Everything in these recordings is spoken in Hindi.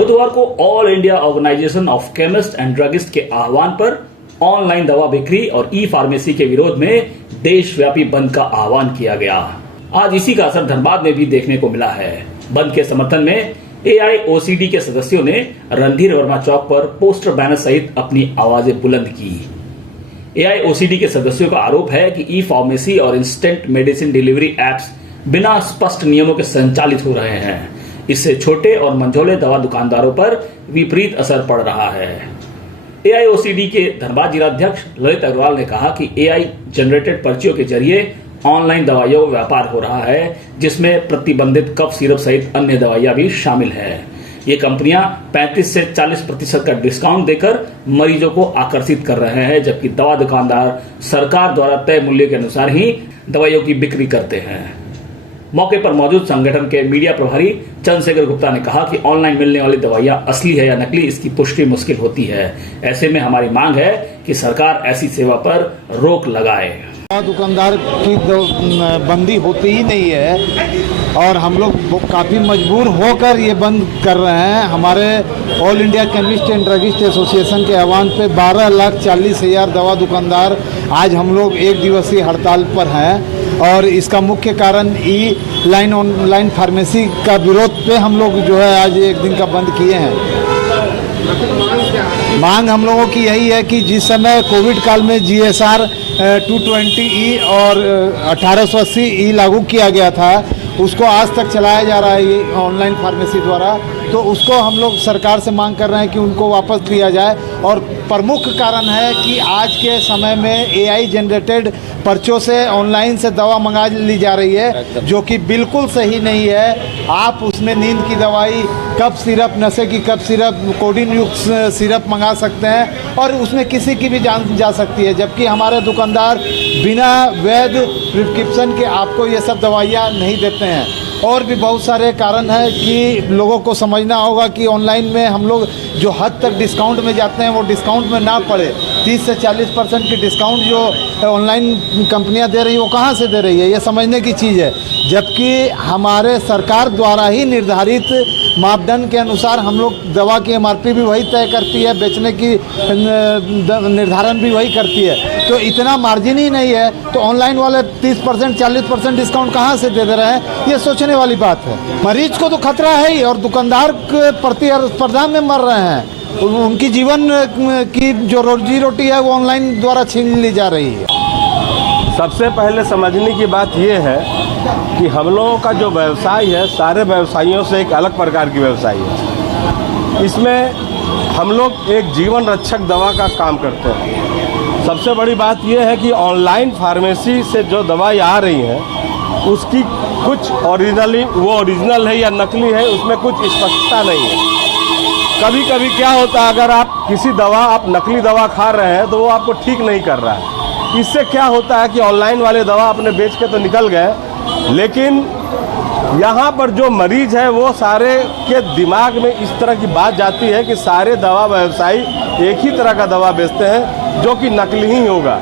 बुधवार को all India organisation of chemist and druggist के आह्वान पर ऑनलाइन दवा बिक्री और ई फार्मेसी के विरोध में देशव्यापी बंद का आह्वान किया गया। आज इसी का असर धनबाद में भी देखने को मिला है। बंद के समर्थन में AIOCD के सदस्यों ने रणधीर वर्मा चौक पर पोस्टर बैनर सहित अपनी आवाजें बुलंद की। AIOCD के सदस्यों का आरोप है कि ई फार्मेसी और इंस्टेंट मेडिसिन डिलीवरी एप्स बिना स्पष्ट नियमों के संचालित हो रहे हैं। इससे छोटे और मंझोले दवा दुकानदारों पर विपरीत असर पड़ रहा है। AIOCD के धनबाद जिलाध्यक्ष ललित अग्रवाल ने कहा कि AI जनरेटेड पर्चियों के जरिए ऑनलाइन दवाइयों का व्यापार हो रहा है, जिसमें प्रतिबंधित कफ सिरप सहित अन्य दवाइयां भी शामिल है। ये कंपनियां 35 से 40% का डिस्काउंट देकर मरीजों को आकर्षित कर रहे हैं, जबकि दवा दुकानदार सरकार द्वारा तय मूल्य के अनुसार ही दवाइयों की बिक्री करते हैं। मौके पर मौजूद संगठन के मीडिया प्रभारी चंद्रशेखर गुप्ता ने कहा कि ऑनलाइन मिलने वाली दवाइयां असली है या नकली, इसकी पुष्टि मुश्किल होती है। ऐसे में हमारी मांग है कि सरकार ऐसी सेवा पर रोक लगाए। दुकानदार की बंदी होती ही नहीं है और हम लोग काफ़ी मजबूर होकर ये बंद कर रहे हैं। हमारे all India chemist and druggist association के आह्वान पे 12,40,000 दवा दुकानदार आज हम लोग एक दिवसीय हड़ताल पर हैं और इसका मुख्य कारण ऑनलाइन फार्मेसी का विरोध पे हम लोग जो है आज एक दिन का बंद किए हैं। मांग हम लोगों की यही है कि जिस समय कोविड काल में GSR 220E और 1880E लागू किया गया था, उसको आज तक चलाया जा रहा है ये ऑनलाइन फार्मेसी द्वारा, तो उसको हम लोग सरकार से मांग कर रहे हैं कि उनको वापस लिया जाए। और प्रमुख कारण है कि आज के समय में AI जनरेटेड पर्चों से ऑनलाइन से दवा मंगा ली जा रही है, जो कि बिल्कुल सही नहीं है। आप उसमें नींद की दवाई, कफ सिरप, नशे की कफ सिरप, कोडिन युक्त सिरप मंगा सकते हैं और उसमें किसी की भी जान जा सकती है, जबकि हमारे दुकानदार बिना वैध प्रिस्क्रिप्शन के आपको ये सब दवाइयाँ नहीं देते हैं। और भी बहुत सारे कारण हैं कि लोगों को समझना होगा कि ऑनलाइन में हम लोग जो हद तक डिस्काउंट में जाते हैं वो डिस्काउंट में ना पड़े। 30 से 40% की डिस्काउंट जो ऑनलाइन कंपनियां दे रही है वो कहाँ से दे रही है, ये समझने की चीज़ है। जबकि हमारे सरकार द्वारा ही निर्धारित मापदंड के अनुसार हम लोग दवा की MRP भी वही तय करती है, बेचने की निर्धारण भी वही करती है, तो इतना मार्जिन ही नहीं है, तो ऑनलाइन वाले 30% 40% डिस्काउंट कहाँ से दे रहे हैं, ये सोचने वाली बात है। मरीज को तो खतरा है ही और दुकानदार प्रतिस्पर्धा में मर रहे हैं। उनकी जीवन की जो रोजी रोटी है वो ऑनलाइन द्वारा छीन ली जा रही है। सबसे पहले समझने की बात ये है कि हम लोगों का जो व्यवसाय है सारे व्यवसायियों से एक अलग प्रकार की व्यवसाय है। इसमें हम लोग एक जीवन रक्षक दवा का काम करते हैं। सबसे बड़ी बात यह है कि ऑनलाइन फार्मेसी से जो दवाई आ रही हैं उसकी कुछ ओरिजिनल है या नकली है, उसमें कुछ स्पष्टता नहीं है। कभी कभी क्या होता है, अगर आप किसी दवा आप नकली दवा खा रहे हैं तो वो आपको ठीक नहीं कर रहा है। इससे क्या होता है कि ऑनलाइन वाले दवा अपने बेच के तो निकल गए, लेकिन यहाँ पर जो मरीज है वो सारे के दिमाग में इस तरह की बात जाती है कि सारे दवा व्यवसायी एक ही तरह का दवा बेचते हैं जो कि नकली ही होगा।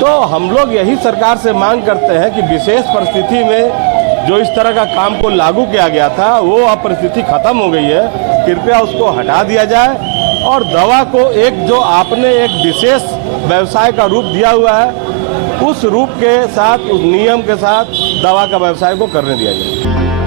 तो हम लोग यही सरकार से मांग करते हैं कि विशेष परिस्थिति में जो इस तरह का काम को लागू किया गया था वो अब परिस्थिति खत्म हो गई है, कृपया उसको हटा दिया जाए और दवा को एक जो आपने एक विशेष व्यवसाय का रूप दिया हुआ है उस रूप के साथ, उस नियम के साथ दवा का व्यवसाय को करने दिया जाए।